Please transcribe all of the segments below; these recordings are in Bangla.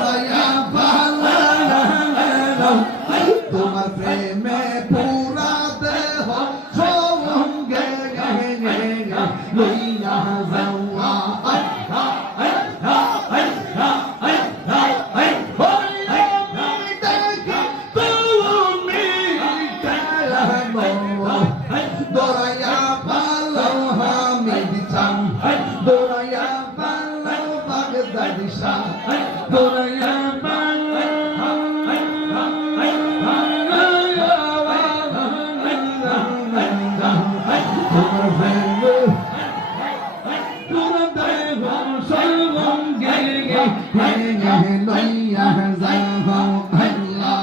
দরায়া ভালো তোমার প্রেমে পুরা দেহ সঙ্গে লইয়া যাওয়া দরায়া ভালো হামিদ চান দরায়া ভালো বাগদাদি শাহ দরায়া ভালো তোমার প্রেমে পুরা দেহ সঙ্গে লইয়া যাওয়া আল্লাহ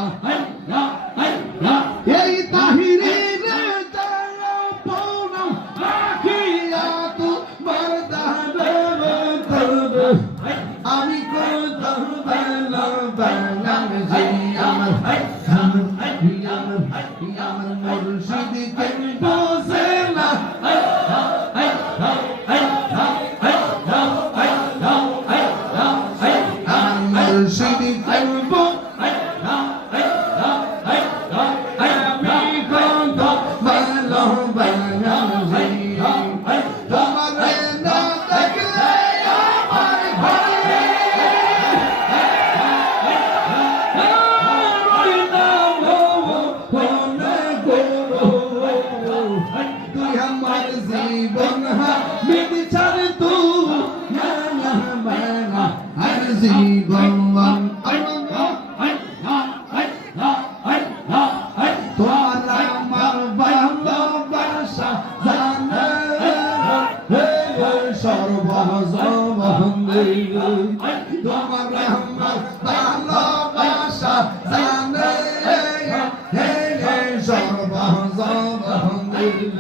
এই তাহিরের যারা পৌনম রাখিয়া তোমার দাঁড়াবে আমি কোথাও বেলাম যে আমার মুর্শিদকে বসে না মুর্শিদকে জীবন হামিদ চার তু জীবন তোমার আমার ভালোবাসা জানে সর্বজবন্দে তোমার আমার ভালোবাসা